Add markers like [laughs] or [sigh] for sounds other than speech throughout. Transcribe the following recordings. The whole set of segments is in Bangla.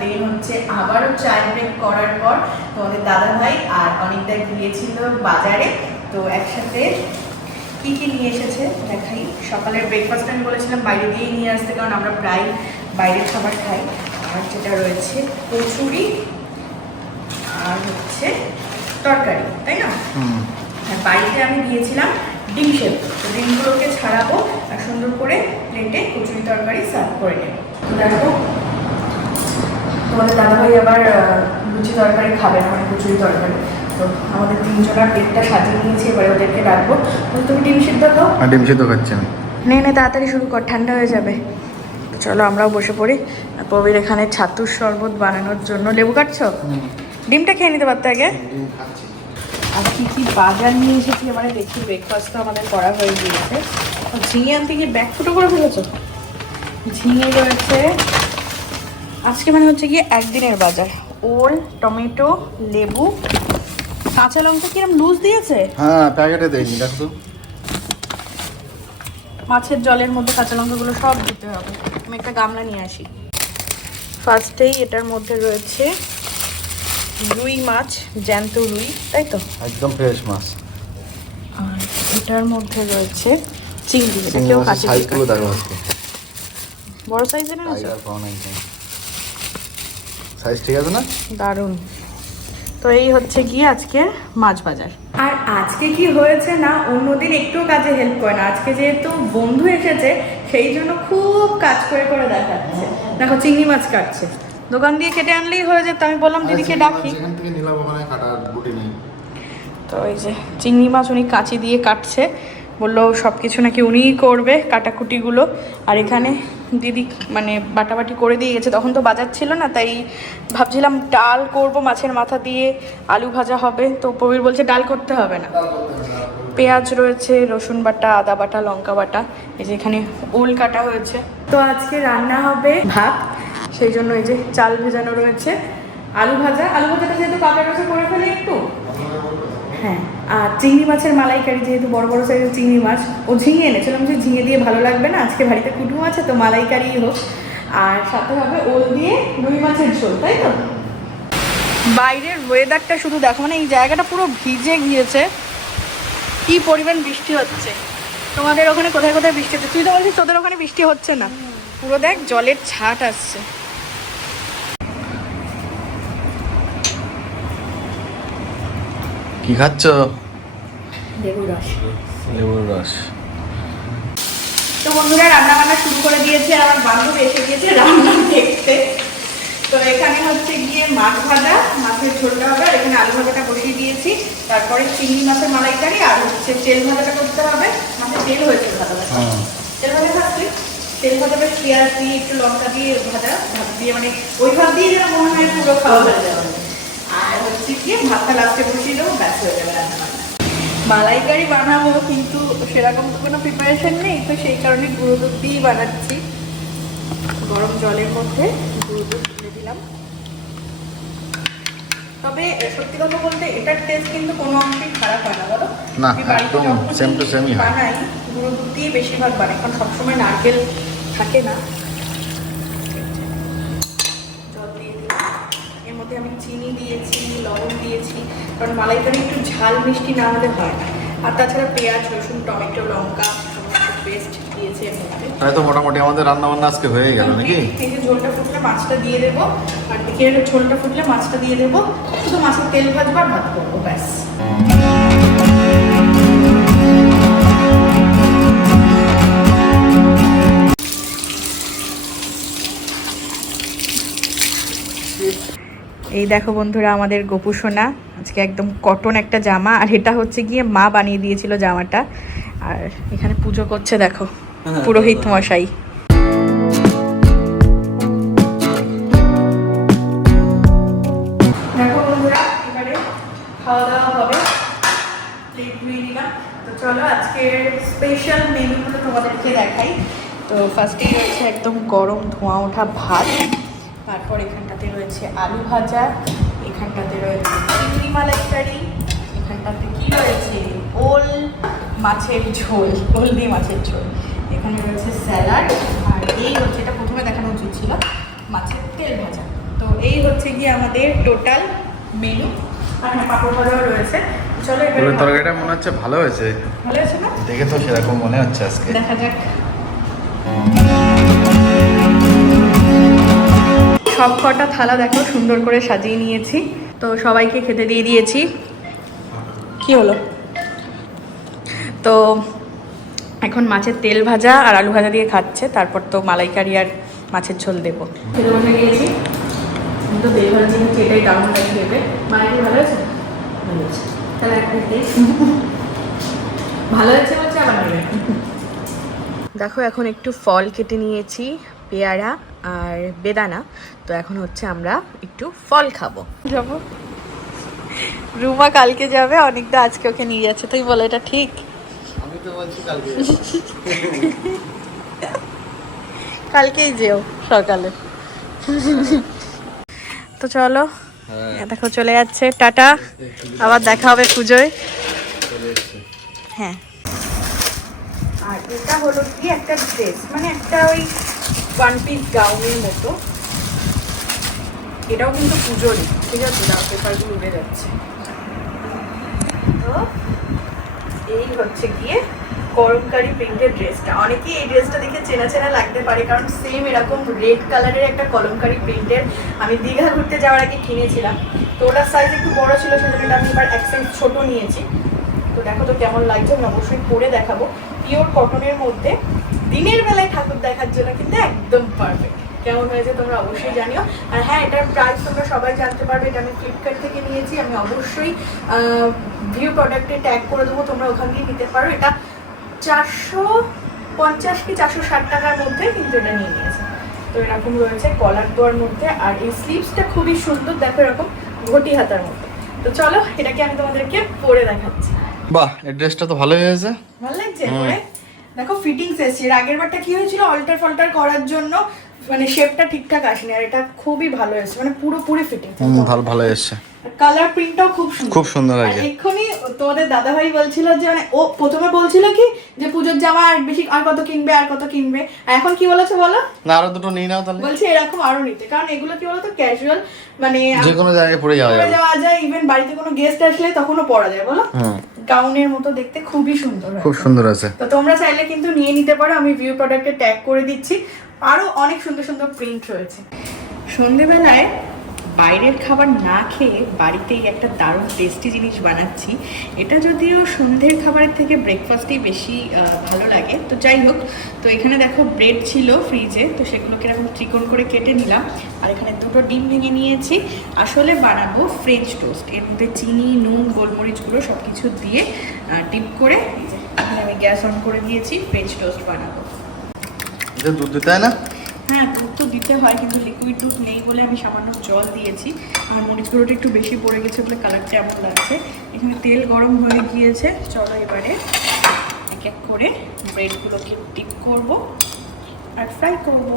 দেন হচ্ছে আবারও চায় ব্রেক করার পর তোমাদের দাদা ভাই আর অনেকটা গিয়েছিল বাজারে। তো একসাথে কি কি নিয়ে এসেছে দেখাই। সকালের ব্রেকফাস্ট আমি বলেছিলাম বাইরে দিয়েই নিয়ে আসতে কারণ আমরা প্রায় বাইরের খাবার খাই। আর যেটা রয়েছে কচুরি আর হচ্ছে তরকারি তাই না? আর বাড়িতে আমি দিয়েছিলাম ডিম সেদ্ধ। তো ডিমগুলোকে ছাড়াবো আর সুন্দর করে প্লেটে কচুরি তরকারি সার্ভ করে নেব। দেখো তোমাদের দাদাভাই আবার লুচি তরকারি খাবে না মানে কচুরি তরকারি। তো আমাদের তিনজনের পেটটা সাজিয়ে নিয়েছি এবারে ওদেরকে ডাকবো। তো তুমি ডিম সিদ্ধ খাও? আর ডিম সিদ্ধ খাচ্ছি আমি। নে নে তাড়াতাড়ি শুরু কর ঠান্ডা হয়ে যাবে। চলো আমরাও বসে পড়ি। প্রবীর এখানে ছাতুর শরবত বানানোর জন্য লেবু কাটছো? ডিমটা খেয়ে নিতে পারতে আগে? আর কি কি বাজার নিয়ে এসেছি মানে দেখি ব্রেকফাস্ট তো আমাদের করা হয়ে গিয়েছে। ঝিঙে আনতে গিয়ে ব্যাগ ফুটো করে ফেলেছো? ঝিঙে রয়েছে আজকে মানে হচ্ছে গিয়ে একদিনের বাজার। ওল টমেটো লেবু কাঁচা লঙ্কা কিরম লুজ দিয়েছে? হ্যাঁ প্যাকেটে দেয়নি দেখো তো। মাছের জলের মধ্যে কাঁচা লঙ্কাগুলো সব দিতে হবে। আমি একটা গামলা নিয়ে আসি। ফার্স্টেই এটার মধ্যে রয়েছে রুই মাছ জ্যান্ত রুই তাই তো? একদম ফ্রেশ মাছ। আর এটার মধ্যে রয়েছে চিংড়ি। কাঁচি সাইজগুলো কাটতে দেখো বড় সাইজের না সাইজ ঠিক আছে না? দারুণ। তো এই হচ্ছে গিয়ে আজকে মাছ বাজার। আর আজকে কি হয়েছে না অন্যদিন একটু কাজে হেল্প করে না। আজকে যেহেতু বন্ধু এসেছে সেই জন্য খুব কাজ করে করে দেখাচ্ছে। দেখো চিংড়ি মাছ কাটছে। দোকান দিয়ে কেটে আনলেই হয়ে যেত আমি বললাম দিদিকে ডাকি। তো এই যে চিংড়ি মাছ উনি কাঁচি দিয়ে কাটছে। বলল সব কিছু নাকি উনিই করবে কাটাকুটিগুলো। আর এখানে দিদি মানে বাটাবাটি করে দিয়ে গেছে, তখন তো বাজার ছিল না, তাই ভাবছিলাম ডাল করব, মাছের মাথা দিয়ে আলু ভাজা হবে, তো প্রবীর বলছে ডাল করতে হবে না। পেঁয়াজ রয়েছে, রসুন বাটা, আদা বাটা, লঙ্কা বাটা, এই যে এখানে ওল কাটা হয়েছে। তো আজকে রান্না হবে ভাত, সেই জন্য এই যে চাল ভেজানো রয়েছে, আলু ভাজা, আলু ভাজাটা যেহেতু কাঁচা রসে করে ফেলে একটু? হ্যাঁ। আর চিংড়ি মাছের মালাইকারি যেহেতু বড় বড় সাইজের চিংড়ি মাছ, ও ঝিঙে এনেছিলাম যে ঝিঙে দিয়ে ভালো লাগবে না, আজকে বাড়িতে কুটুম আছে তো মালাইকারি হোক। আর সাথে হবে ওল দিয়ে রুই মাছের ঝোল, তাই তো? বাইরের ওয়েদারটা শুধু দেখো মানে এই জায়গাটা পুরো ভিজে গিয়েছে। কি পরিমাণ বৃষ্টি হচ্ছে। তোমাদের ওখানে কোথায় কোথায় বৃষ্টি হচ্ছে? তুই তো বলছিস তোদের ওখানে বৃষ্টি হচ্ছে না। পুরো দেখ, জলের ছাট আসছে। কি খাচ্ছ? লেবুর রস। লেবুর রস। তো বন্ধুরা রান্না বান্না শুরু করে দিয়েছে আমার বান্ধবী এসে গিয়েছে রান্না দেখতে। তো এখানে হচ্ছে গিয়ে মাছ ভাজা মাছের ঝোলটা হবে আর এখানে আলু ভাজাটা বসিয়ে দিয়েছি। তারপরে চিংড়ি মাছের মালাইকারি আর হচ্ছে তেল ভাজাটা করতে হবে। মাছের তেল হয়েছে ভাজা হ্যাঁ। তেল ভাজা খাচ্ছি তেল ভাজা বেশ পেঁয়াজ দিয়ে একটু লঙ্কা দিয়ে ভাজা ভাত দিয়ে মানে ওই ভাত দিয়ে যেন মনে হয় পুরো খাওয়া হয়ে যাবে। আর হচ্ছে গিয়ে ভাতটা লাস্টে বসিয়ে দেবো ব্যাস হয়ে যাবে রান্না মালাইকারি বানাবো কিন্তু সেরকম তো কোনো প্রিপারেশন নেই তো সেই কারণে গুঁড়ো দুধ দিয়েই বানাচ্ছি। গরম জলের মধ্যে গুঁড়ো দুধ তুলে দিলাম। তবে সত্যি কথা বলতে এটার টেস্ট কিন্তু কোনো অংশেই খারাপ হয় না বলো? না, একদম। বানাই গুঁড়ো দুধ দিয়ে বেশিরভাগ বানাই কারণ সবসময় নারকেল থাকে না জল দিয়ে দিলাম এর মধ্যে আমি চিনি দিয়েছি লবণ দিয়েছি কারণ মালাইকারি একটু ঝাল মিষ্টি না হলে হয় না। আর তাছাড়া পেঁয়াজ রসুন টমেটো লঙ্কা পেস্ট দিয়েছি এর মধ্যে। তাহলে তো মোটামুটি আমাদের রান্না বান্না আজকে হয়ে গেল নাকি? এই যে ঝোলটা ফুটলে মাছটা দিয়ে দেবো আর ঝোলটা ফুটলে মাছটা দিয়ে দেবো শুধু মাছের তেল ভাজবো আর ভাত করব ব্যাস। এই দেখো বন্ধুরা আমাদের গোপু সোনা আজকে একদম কটন একটা জামা আর এটা হচ্ছে গিয়ে মা বানিয়ে দিয়েছিল জামাটা। আর এখানে পুজো করছে দেখো পুরোহিত মশাই। খাওয়া দাওয়া হবে। প্লেট ধুয়ে নিলাম। তো চলো আজকের স্পেশাল মেনুগুলো তোমাদেরকে দেখাই। তো ফার্স্টেই রয়েছে একদম গরম ধোঁয়া ওঠা ভাত। তারপর এখানটাতে রয়েছে আলু ভাজা এখানটাতে রয়েছে চিংড়ি মালাইকারি এখানটাতে কি রয়েছে? ওল মাছের ঝোল ওল দিয়ে মাছের ঝোল। এখানে রয়েছে স্যালাড আর এই হচ্ছে এটা প্রথমে দেখানো উচিত ছিল মাছের তেল ভাজা। তো এই হচ্ছে গিয়ে আমাদের টোটাল মেনু। আর পাঁপড় ভাজাও রয়েছে। চলো এবারে ওই তরকারিটা মনে হচ্ছে ভালো হয়েছে। ভালো আছে না? দেখে তো সেরকম মনে হচ্ছে আজকে। দেখা যাক। সব কটা থালা দেখো সুন্দর করে সাজিয়ে নিয়েছি। তো সবাইকে খেতে দিয়ে দিয়েছি। কি হলো? তো এখন মাছের তেল ভাজা আর আলু ভাজা দিয়ে খাচ্ছে তারপর তো মালাইকারি আর মাছের ঝোল দেবো। খেতে বসে গিয়েছি। তো তেল ভাজা এটাই দারুণ লাগছে ভালো আছে? ভালো আছে। তাহলে একটা ভালো আছে বলছে আবার দেখো এখন একটু ফল কেটে নিয়েছি পেয়ারা। আর বেদানা তো এখন হচ্ছে আমরা একটু ফল খাব। যাব। রুমা কালকে যাবে অনেকটা আজকে ওকে নিয়ে যাচ্ছে তুই বলো এটা ঠিক? আমি তো বলছি কালকে [laughs] কালকেই যেও সকালে। তো চলো হ্যাঁ। দেখো চলে যাচ্ছে টাটা। আবার দেখা হবে পুজোয়। হ্যাঁ। আর এটা হলো কি একটা ড্রেস মানে একটা ওই ওয়ান পিস গাউনের মতো। এটাও কিন্তু পুজোরই, ঠিক আছে? দাও পেপারগুলো উড়ে যাচ্ছে। তো, এই হচ্ছে গিয়ে করমকারি প্রিন্টের ড্রেসটা। অনেকেই এই ড্রেসটা দেখে চেনা চেনা লাগতে পারে, কারণ সেম এরকম রেড কালারের একটা কলমকারি প্রিন্টের আমি দীঘা ঘুরতে যাওয়ার আগে কিনেছিলাম। তো ওটার সাইজ একটু বড় ছিল এটা আমি এবার এক সাইজ ছোট নিয়েছি। তো দেখো তো কেমন লাগছে, আমি অবশ্যই পরে দেখাবো। পিওর কটনের মধ্যে দিনের বেলায় ঠাকুর দেখার জন্য কিন্তু একদম পারফেক্ট কেমন হয়েছে তোমরা অবশ্যই জানিও। আর হ্যাঁ এটার প্রাইস তোমরা সবাই জানতে পারবে এটা আমি ফ্লিপকার্ট থেকে নিয়েছি আমি অবশ্যই ভিউ প্রোডাক্টে ট্যাগ করে দেবো তোমরা ওখান দিয়ে নিতে পারো। এটা চারশো পঞ্চাশ কি চারশো ষাট টাকার মধ্যে কিন্তু এটা নিয়ে নিয়েছে। তো এরকম রয়েছে কলার দোয়ার মধ্যে আর এই স্লিভসটা খুবই সুন্দর দেখো এরকম ঘটি হাতার মধ্যে। তো চলো এটাকে আমি তোমাদেরকে পরে দেখাচ্ছি। বাহ এই ড্রেসটা তো ভালোই হয়েছে। ভালো লাগছে? পরে? দেখো ফিটিংস এসছে। এর আগের বারটা কি হয়েছিল? অল্টার ফল্টার করার জন্য মানে শেপটা ঠিকঠাক আসেনি। আর এটা খুবই ভালো এসছে। মানে পুরোপুরি ফিটিং ভালো ভালো এসছে। কালার প্রিন্টটাও খুব সুন্দর। খুব সুন্দর লাগছে এক্ষুনি তোমাদের দাদাভাই বলছিল যে মানে ও প্রথমে বলছিল কি যে পুজোর জামা আর বেশি আর কত কিনবে আর কত কিনবে। আর এখন কি বলেছে বলো? না আরও দুটো নিয়ে নাও তাহলে। বলছে এরকম আরও নিতে। কারণ এগুলো কি বলতো ক্যাজুয়াল মানে যে কোনো জায়গায় পরে যাওয়া যাবে। যাওয়া যায় ইভেন বাড়িতে কোনো গেস্ট আসলে তখনও পরা যায় বলো? গাউনের মতো দেখতে খুবই সুন্দর খুব সুন্দর আছে। তো তোমরা চাইলে কিন্তু নিয়ে নিতে পারো আমি ভিউ প্রোডাক্টে ট্যাগ করে দিচ্ছি। আরও অনেক সুন্দর সুন্দর প্রিন্ট রয়েছে। সন্ধেবেলায় বাইরের খাবার না খেয়ে বাড়িতেই একটা দারুণ টেস্টি জিনিস বানাচ্ছি। এটা যদিও সন্ধ্যের খাবারের থেকে ব্রেকফাস্টেই বেশি ভালো লাগে। তো যাই হোক, তো এখানে দেখো ব্রেড ছিল ফ্রিজে তো সেগুলোকে এরকম ত্রিকোণ করে কেটে নিলাম। আর এখানে দুটো ডিম ভেঙে নিয়েছি। আসলে বানাবো ফ্রেঞ্চ টোস্ট এর মধ্যে চিনি, নুন গোলমরিচগুলো সব কিছু দিয়ে ডিপ করে এখানে আমি গ্যাস অন করে দিয়েছি ফ্রেঞ্চ টোস্ট বানাবো। দুধ দিতে হয় না? হ্যাঁ দুধ তো দিতে হয়, কিন্তু লিকুইড দুধ নেই বলে আমি সামান্য জল দিয়েছি। আর মরিচ গুঁড়োটা একটু বেশি পড়ে গেছে বলে কালারটা এমন লাগছে। এখানে তেল গরম হয়ে গিয়েছে। চলো এবারে এক এক করে ব্রেডগুলোকে ডিপ করব আর ফ্রাই করব।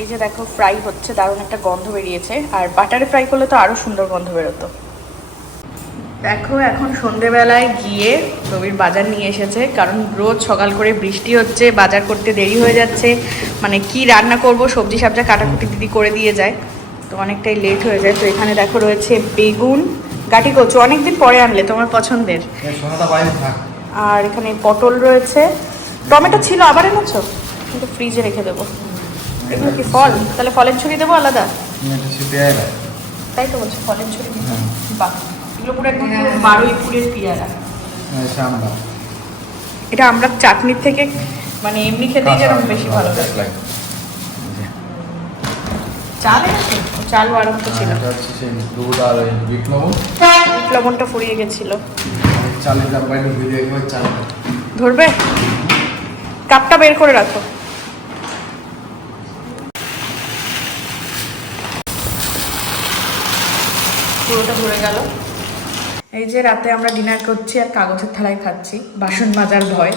এই যে দেখো ফ্রাই হচ্ছে, দারুণ একটা গন্ধ বেরিয়েছে। আর বাটারে ফ্রাই করলে তো আরও সুন্দর গন্ধ বেরোতো। দেখো এখন সন্ধেবেলায় গিয়ে রবির বাজার নিয়ে এসেছে কারণ রোজ সকাল করে বৃষ্টি হচ্ছে বাজার করতে দেরি হয়ে যাচ্ছে। মানে কি রান্না করব সবজি সাবজা কাটাকুটি দিদি করে দিয়ে যায় তো অনেকটাই লেট হয়ে যায়। তো এখানে দেখো রয়েছে বেগুন গাটি কচু অনেকদিন পরে আনলে তোমার পছন্দের। আর এখানে পটল রয়েছে টমেটো ছিল আবার এনেছো? কিন্তু ফ্রিজে রেখে দেবো। এগুলো কি ফল? তাহলে ফলের ছুরি দেবো আলাদা? তাই তো বলছো ফলের ছুরি হ্যাঁ। বাহ। পুরো একদম বারুইপুরের পেয়ারা। এটা আমরা। চাটনির থেকে মানে এমনি খেতেই যেরকম বেশি ভালো লাগে। চাল? চাল বাড়ন্ত ছিল। এটা দুধ আর ওই বিট লবণ। লবণটা ফুরিয়ে গেছিল। চালের ডাব্বায় ঢুকিয়ে দিয়ে একবার চাল। ধরবে? কাপটা বের করে রাখো। পুরোটা ধরে গেল। এই যে রাতে আমরা ডিনার করছি আর কাগজের থালায় খাচ্ছি, বাসন মাজার ভয়।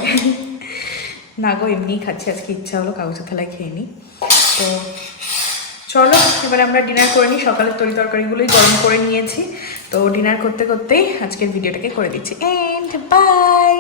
না গো, এমনিই খাচ্ছি, আজকে ইচ্ছা হলো কাগজের থালায় খেয়ে নিই। তো চলো, এবারে আমরা ডিনার করে নিই, সকালের তরি তরকারিগুলোই গরম করে নিয়েছি। তো ডিনার করতে করতেই আজকের ভিডিওটাকে করে দিচ্ছি। And by